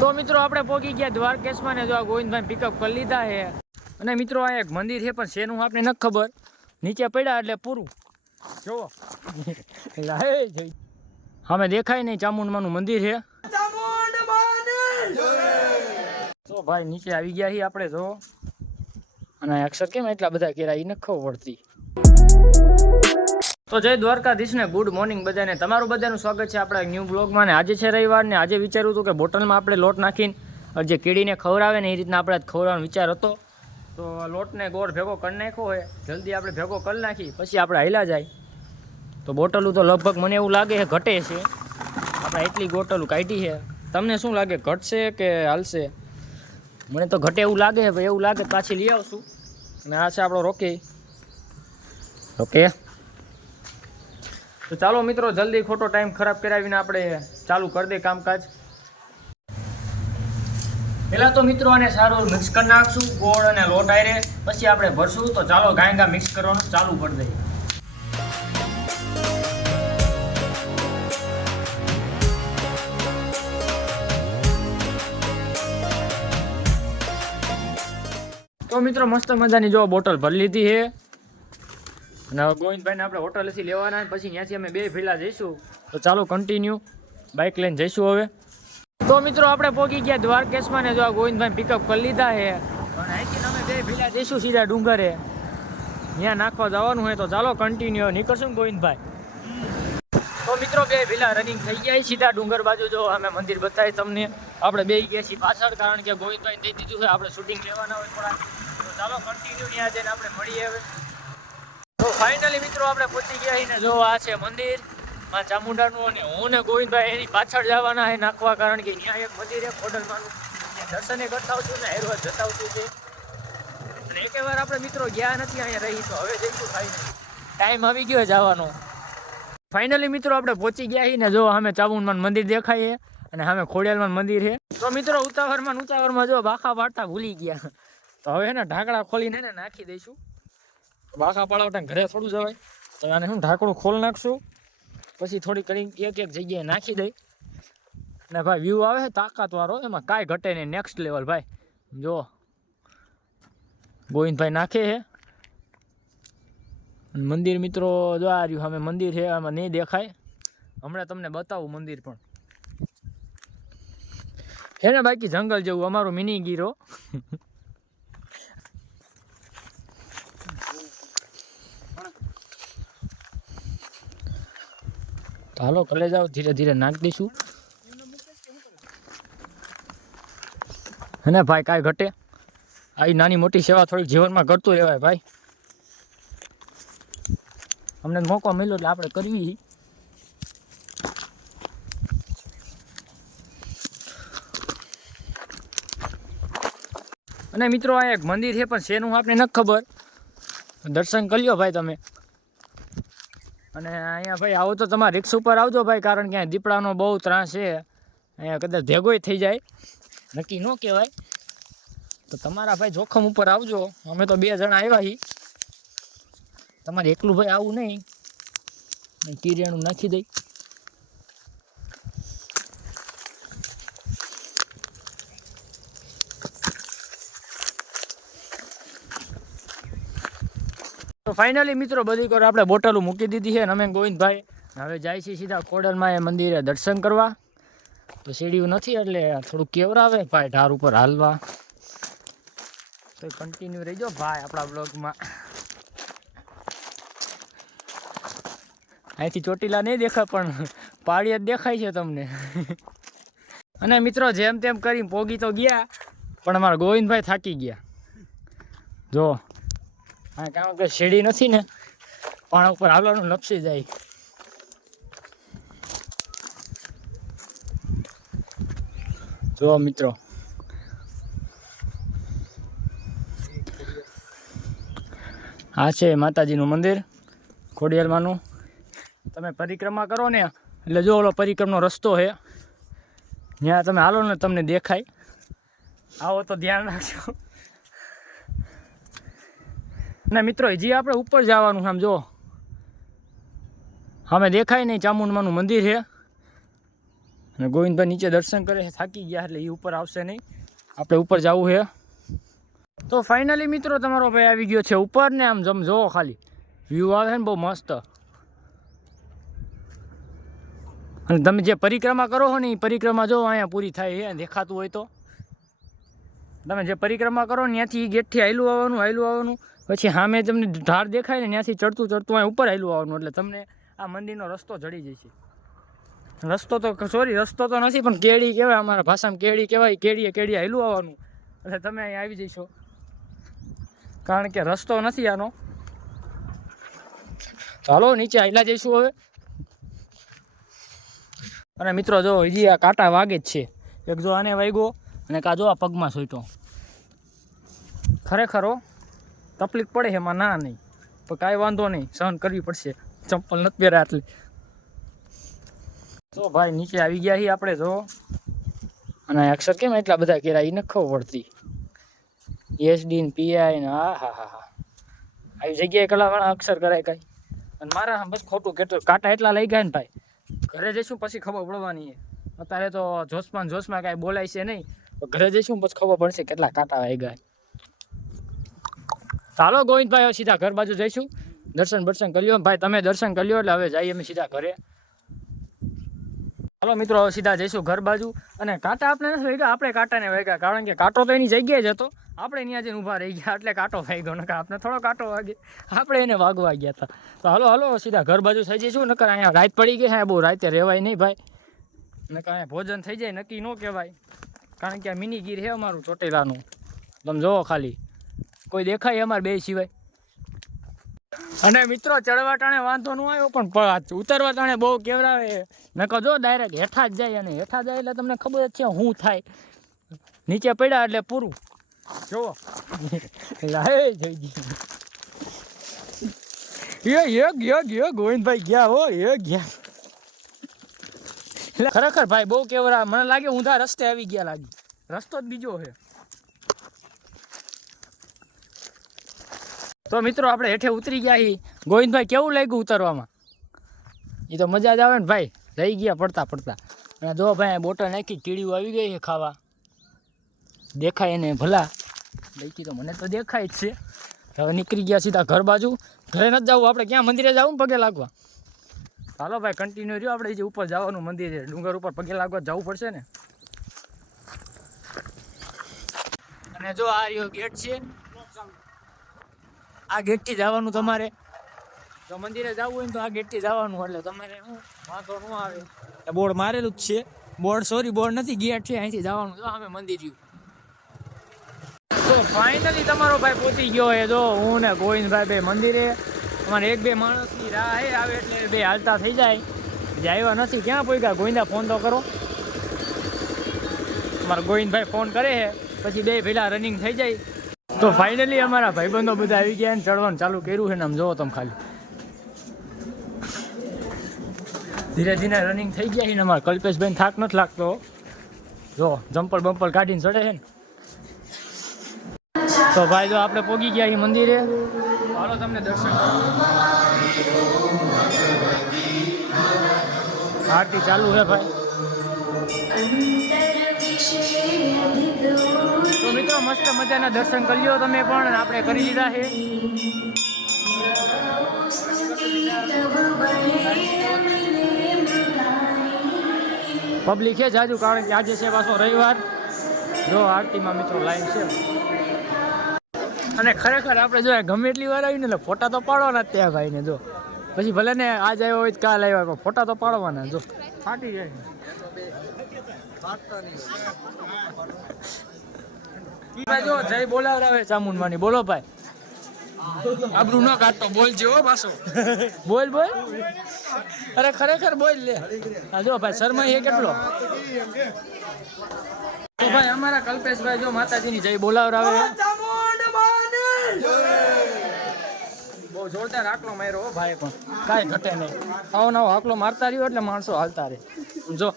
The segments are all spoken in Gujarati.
તો મિત્રો આપણે પહોંચી ગયા દ્વારકેશમાં ને જો આ ગોવિંદભાઈ પિકઅપ કરી લીધા છે અને મિત્રો આ એક મંદિર છે પણ શેનું આપણે નથી ખબર નીચે પડ્યા એટલે પૂરું જોવો અમે દેખાય નહીં ચામુંડમાનું મંદિર છે તો ભાઈ નીચે આવી ગયા છીએ આપણે જો અને અક્ષર કેમ એટલા બધા કેરા એ નથી ખબર પડતી તો જય દ્વારકાધીશ ને ગુડ મોર્નિંગ બધાને તમારું બધાનું સ્વાગત છે આપણા ન્યૂ બ્લોગમાં ને આજે છે રવિવાર ને આજે વિચાર્યું હતું કે બોટલમાં આપણે લોટ નાખીને જે કીડીને ખવડાવે ને એ રીતના આપણે ખવડાવવાનો વિચાર હતો તો લોટને ગોળ ભેગો કરી નાખ્યો હોય જલ્દી આપણે ભેગો કરી નાખી પછી આપણે હાલ્યા જાય તો બોટલું તો લગભગ મને એવું લાગે છે ઘટે છે આપણે એટલી બોટલું કાઢી છે તમને શું લાગે ઘટશે કે હાલશે મને તો ઘટે એવું લાગે છે ભાઈ એવું લાગે પાછી લઈ આવશું અને આ છે આપણો રોકે ઓકે તો ચાલો મિત્રો જલ્દી ખોટો ટાઈમ ખરાબ કરાવીને આપણે ચાલુ કરી દઈએ કામકાજ પહેલાં તો મિત્રો આને સારું મિક્સ કરી નાખશું ગોળ અને લોટ આયરે પછી આપણે ભરશું તો ચાલો ગાયગા મિક્સ કરવાનું ચાલુ કરી દઈએ તો મિત્રો મસ્ત મજાની જો બોટલ ભરી લીધી છે અને ગોવિંદભાઈને આપણે હોટલથી લેવાના પછી ત્યાંથી અમે બે ભેલા જઈશું તો ચાલો કન્ટિન્યુ બાઇક લઈને જઈશું હવે તો મિત્રો આપણે પહોંચી ગયા દ્વારકેશમાં ને જો આ ગોવિંદભાઈ પિકઅપ કરી લીધા છે અને અહીંથી અમે બે ભેલા જઈશું સીધા ડુંગરે ત્યાં નાખવા જવાનું હોય તો ચાલો કન્ટિન્યુ નીકળશું ગોવિંદભાઈ તો મિત્રો બે ભેલા રનિંગ થઈ ગયા સીધા ડુંગર બાજુ જો અમે મંદિર બતાવી તમને આપણે બે ગયા છીએ પાછળ કારણ કે ગોવિંદભાઈ દઈ દીધું છે આપણે શૂટિંગ લેવાના હોય થોડા તો ચાલો કન્ટિન્યુ ત્યાં જઈને આપણે મળીએ હવે તો ફાઇનલી મિત્રો આપણે પહોંચી ગયા ને જો આ છે મંદિર માં ચામુંડાનું અને હું ને ગોવિંદભાઈ એની પાછળ જવાના છે નાખવા કારણ કે ત્યાં એક મંદિર છે ખોડલમાનું દર્શને કરતા આવશું ને હેરવા જતા આવશું છે અને એક વાર આપણે મિત્રો ગયા નથી અહીંયા રહી તો હવે જઈશું ફાઇનલી ટાઈમ આવી ગયો જવાનો ફાઇનલી મિત્રો આપણે પહોંચી ગયા છીએ ને જો અમે ચામુંડમાન મંદિર દેખાય અને સામે ખોડિયાલમાન મંદિર છે તો મિત્રો ઉતાવળમાં જો બાખા પાડતા ભૂલી ગયા તો હવે ને ઢાંકણા ખોલીને ને નાખી દઈશું બાખા પાડવા ઘરે થોડું જવાય તો આને શું ઢાંકણું ખોલ નાખશું પછી થોડી કરી એક જગ્યાએ નાખી દઈ અને ભાઈ વ્યૂ આવે છે તાકાતવાળો એમાં કાંઈ ઘટે નહીં નેક્સ્ટ લેવલ ભાઈ જો ગોવિંદભાઈ નાખે છે મંદિર મિત્રો જો આ રહ્યું અમે મંદિર છે આમાં નહીં દેખાય હમણાં તમને બતાવું મંદિર પણ છે ને બાકી જંગલ જેવું અમારું મિની ગીરો હાલો કલે જાઓ ધીરે ધીરે નાખી દઈશું હે ભાઈ કાંઈ ઘટે આવી નાની મોટી સેવા થોડીક જીવનમાં કરતું રહેવાય ભાઈ અમને મોકો મળ્યો એટલે આપણે કરવી અને મિત્રો આ એક મંદિર છે પણ શેનું આપણે નથી ખબર દર્શન કરી લ્યો ભાઈ તમે અને અહીંયા ભાઈ આવો તો તમારે રિક્ષ ઉપર આવજો ભાઈ કારણ કે અહીંયા દીપડાનો બહુ ત્રાસ છે અહીંયા કદાચ ભેગોય થઈ જાય નક્કી ન કહેવાય તો તમારા ભાઈ જોખમ ઉપર આવજો અમે તો 2 જણા આવ્યા છીએ તમારે એકલું ભાઈ આવું નહીં કિરિયાણું નાખી દઈ તો ફાઇનલી મિત્રો બધી કર આપણે બોટલો મૂકી દીધી છે અને અમે ગોવિંદભાઈ હવે જાય છે સીધા ખોડલમાં એ મંદિરે દર્શન કરવા તો સીડીયું નથી એટલે થોડું કેવરાવે ભાઈ ઢાર ઉપર હાલવા તો કન્ટિન્યુ રહેજો ભાઈ આપણા બ્લોગમાં અહીંથી ચોટીલા નહીં દેખાય પણ પાડી જ દેખાય છે તમને અને મિત્રો જેમ તેમ કરી પોગી તો ગયા પણ અમારા ગોવિંદભાઈ થાકી ગયા જો હા કારણ કે સીડી નથી ને પાણા ઉપર હાલવાનું લપસી જાય જો મિત્રો આ છે માતાજીનું મંદિર ખોડિયાલમાંનું તમે પરિક્રમા કરો ને એટલે જો ઓલો પરિક્રમનો રસ્તો છે ત્યાં તમે હાલો ને તમને દેખાય આવો તો ધ્યાન રાખજો અને મિત્રો હજી આપણે ઉપર જવાનું આમ જો અમે દેખાય નહીં ચામુંડમાનું મંદિર છે અને ગોવિંદભાઈ નીચે દર્શન કરે છે, થાકી ગયા એટલે એ ઉપર આવશે નહીં, આપણે ઉપર જવું છે. તો ફાઇનલી મિત્રો તમારો ભાઈ આવી ગયો છે ઉપર ને આમ જમ જોવો ખાલી વ્યૂ આવે ને બહુ મસ્ત. અને તમે જે પરિક્રમા કરો છો ને એ પરિક્રમા જો અહીંયા પૂરી થાય છે, દેખાતું હોય તો. તમે જે પરિક્રમા કરો ને ત્યાંથી ગેટથી હાયલું આવવાનું, પછી સામે તમને ધાર દેખાય ને ત્યાંથી ચડતું અહીંયા ઉપર હાયલું આવવાનું, એટલે તમને આ મંદિરનો રસ્તો જડી જશે. રસ્તો તો નથી પણ કેડી કહેવાય, અમારા ભાષામાં કેડી કહેવાય. કેડી હાયલું આવવાનું એટલે તમે અહીંયા આવી જઈશો, કારણ કે રસ્તો નથી આનો. ચાલો નીચે હાયલા જઈશું હવે. અને મિત્રો જો હજી આ કાંટા વાગે જ છે, એક જો આને વાગ્યો અને કા જો આ પગમાં સોઈટો. ખરેખર તકલીફ પડે એમાં ના નહીં, પણ કાંઈ વાંધો નહીં, સહન કરવી પડશે, ચંપલ નથી પહેર્યા એટલે. તો ભાઈ નીચે આવી ગયા છીએ આપણે જો. અને અક્ષર કેમ એટલા બધા કર્યા એ નથી ખબર પડતી. એસડી ને પીઆઈ ને હા આવી જગ્યાએ કલાવાળા અક્ષર કરાય કાંઈ. અને મારા બસ ખોટું કેટલું કાંટા એટલા લઈ ગયા ને ભાઈ, ઘરે જઈશું પછી ખબર પડવાની છે. અત્યારે તો જોશમાં કાંઈ બોલાય છે નહીં, ઘરે જઈશું પછી ખબર પડશે કેટલા કાંટા આવી ગયા. ચાલો ગોવિંદભાઈ સીધા ઘર બાજુ જઈશું, દર્શન કરી લ્યો ભાઈ, તમે દર્શન કરી લ્યો એટલે હવે જઈએ અમે સીધા ઘરે. ચાલો મિત્રો હવે સીધા જઈશું ઘર બાજુ. અને કાંટા આપણે નથી વાગ્યા, આપણે કાંટાને વાગ્યા, કારણ કે કાંટો તો એની જગ્યાએ જ હતો, આપણે ત્યાં જઈને ઊભા રહી ગયા એટલે કાંટો વાગ્યો. નકર આપણે થોડો કાંટો વાગે, આપણે એને વાગવા ગયા હતા. તો હાલો સીધા ઘર બાજુ થઈ જઈશું, નકર અહીંયા રાત પડી ગઈ છે, બહુ રાતે રહેવાય નહીં ભાઈ, નકર અહીંયા ભોજન થઈ જાય નક્કી ન કહેવાય, કારણ કે આ મિની ગીર છે અમારું ચોટીલાનું. તમે જોવો ખાલી કોઈ દેખાય અમારે બે સિવાય. અને મિત્રો ચડવા ટાણે વાંધો ન આવ્યો, પણ ઉતરવા ટાણે બહુ કેવરાવે. નકર જો ડાયરેક્ટ હેઠા જ જાય, અને હેઠા જાય એટલે તમને ખબર જ છે શું થાય. નીચે પડ્યા એટલે પૂરું. જોવો ગોવિંદભાઈ ગયા હો ગયા. ખરેખર ભાઈ બહુ કેવરા, મને લાગે ઊંધા રસ્તે આવી ગયા લાગે, રસ્તો જ બીજો છે. તો મિત્રો આપણે હેઠે ઉતરી ગયા છીએ. ગોવિંદભાઈ કેવું લાગ્યું ઉતરવામાં? એ તો મજા જ આવે ને ભાઈ, રહી ગયા પડતા. અને જો ભાઈ બોટલ નાખી, કીડીઓ આવી ગઈ છે ખાવા, દેખાય એને ભલા લઈકી તો મને તો દેખાય જ છે. હવે નીકળી ગયા સીધા ઘર બાજુ. ઘરે નથી જવું આપણે, ક્યાં મંદિરે જવું પગે લાગવા. ચાલો ભાઈ કન્ટિન્યુ રહ્યો, આપણે જે ઉપર જવાનું મંદિર છે, ડુંગર ઉપર પગે લાગવા જવું પડશે ને. અને જો આ રહ્યો ગેટ છે, આ ગેટથી જવાનું તમારે. જો મંદિરે જવું હોય ને તો આ ગેટથી જવાનું, એટલે તમારે વાંધો ન આવે. બોર્ડ મારેલું જ છે, બોર્ડ નથી, ગેટ છે, અહીંથી જવાનું. જો અમે મંદિર રહ્યું. તો ફાઇનલી તમારો ભાઈ પહોંચી ગયો છે. જો હું ને ગોવિંદભાઈ બે મંદિરે. અમારે એક બે માણસની રાહ આવે એટલે બે હાલતા થઈ જાય. જે આવ્યા નથી ક્યાં પહોંચ્યા? ગોવિંદા ફોન તો કરો. અમારા ગોવિંદભાઈ ફોન કરે છે પછી બે પેલા રનિંગ થઈ જાય. તો ફાઇનલી અમારા ભાઈબંધો બધા આવી ગયા ને ચડવાનું ચાલુ કર્યું છે ને. આમ જોવો તમે ખાલી ધીરે ધીરે રનિંગ થઈ ગયા છે ને. અમારા કલ્પેશભાઈ થાક નથી લાગતો, જો જમ્પલ બમ્પલ કાઢીને ચડે છે ને. તો ભાઈ જો આપણે પહોંચી ગયા એ મંદિરે. હાલો તમને દર્શન કરો. આરતી ચાલુ છે ભાઈ. તો મિત્રો મસ્ત મજાના દર્શન કરી લ્યો તમે પણ, આપણે કરી લીધા છે. પબ્લિક છે જાજુ, કારણ કે આજે છે પાછો રવિવાર. જો આરતીમાં મિત્રો લાઈન છે. અને ખરેખર આપણે જો ગમે એટલી વાર આવીને એટલે ફોટા તો પાડવાના જ ત્યાં ભાઈને. જો પછી ભલે ને આજ આવ્યો હોય કાલ આવ્યા, પણ ફોટા તો પાડવાના. જો ફાટી જાય ભાઈ. જો જય બોલાવરાવે ચામુંડમાની. બોલો ભાઈ, આબરૂ ન કાઢતો બોલજે હો પાછો. બોલ. અરે ખરેખર બોલ લે. હા જો ભાઈ શર્મા એ કેટલો. તો ભાઈ અમારા કલ્પેશભાઈ જો માતાજીની જય બોલાવરાવે. બહુ જોરદાર આકલો માર્યો ભાઈ, પણ કાંઈ ઘટે નહીં. નવો આકલો મારતા રહ્યો એટલે માણસો હાલતા રહે. જો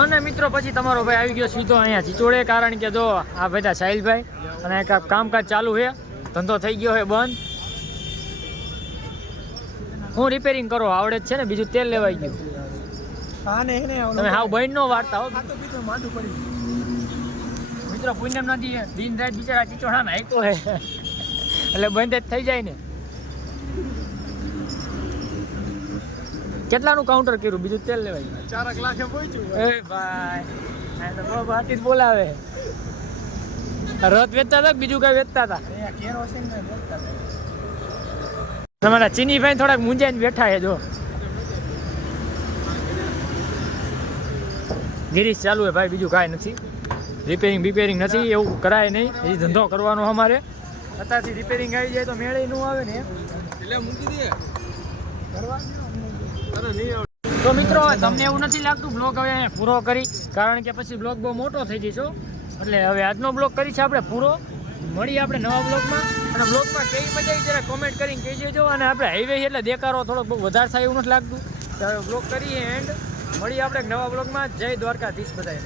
અને મિત્રો પછી તમારો ભાઈ આવી ગયો સીધો અહીંયા ચિચોડે, કારણ કે જો આ બધા સાહિલભાઈ અને કામકાજ ચાલુ છે. ધંધો થઈ ગયો છે બંધ. હું રિપેરિંગ કરો આવડે જ છે ને, બીજું તેલ લેવાઈ ગયું. તમે હાવ બહેન નો વાર્તા હો આ તો કીધું માંડું પડી મિત્રો. પૂનમ નથી દિન રાત બિચારા ચીચોડા નાખતો હે એટલે બંધ જ થઈ જાય ને. કેટલાનું કાઉન્ટર કર્યું? બીજું તેલ લેવાય 4 લાખે પહોંચ્યું એ ભાઈ આ તો બહુ બાકી જ બોલાવે. રથ વેચતા હતા કે બીજું કઈ વેચતા હતા? એ કેરોસીન ને બોલતા તમારા ચીની ભાઈ થોડાક મૂંઝાઈને બેઠા છે જો. ગિરીશ ચાલુ હે ભાઈ, બીજું કાંઈ નથી. રિપેરિંગ નથી, એવું કરાય નહીં. એ ધંધો કરવાનો અમારે. અત્યારથી રિપેરિંગ આવી જાય તો મેળે ન આવે ને. એટલે મૂકી દે કરવા અરે નહીં આવડે. તો મિત્રો તમને એવું નથી લાગતું બ્લોગ હવે અહીંયા પૂરો કરી? કારણ કે પછી બ્લોગ બહુ મોટો થઈ જઈશો. એટલે હવે આજનો બ્લોગ કરી છે આપણે પૂરો. મળીએ આપણે નવા બ્લોગમાં. અને બ્લોગમાં કેવી મજા આવી જરા કોમેન્ટ કરીને કહી દેજો. અને આપણે હાઈવે એટલે દેખાડો થોડોક બહુ વધારે થાય એવું નથી લાગતું. તો બ્લોગ કરીએ એન્ડ મળીએ આપણે નવા બ્લોગમાં. જય દ્વારકાધીશ બધાને.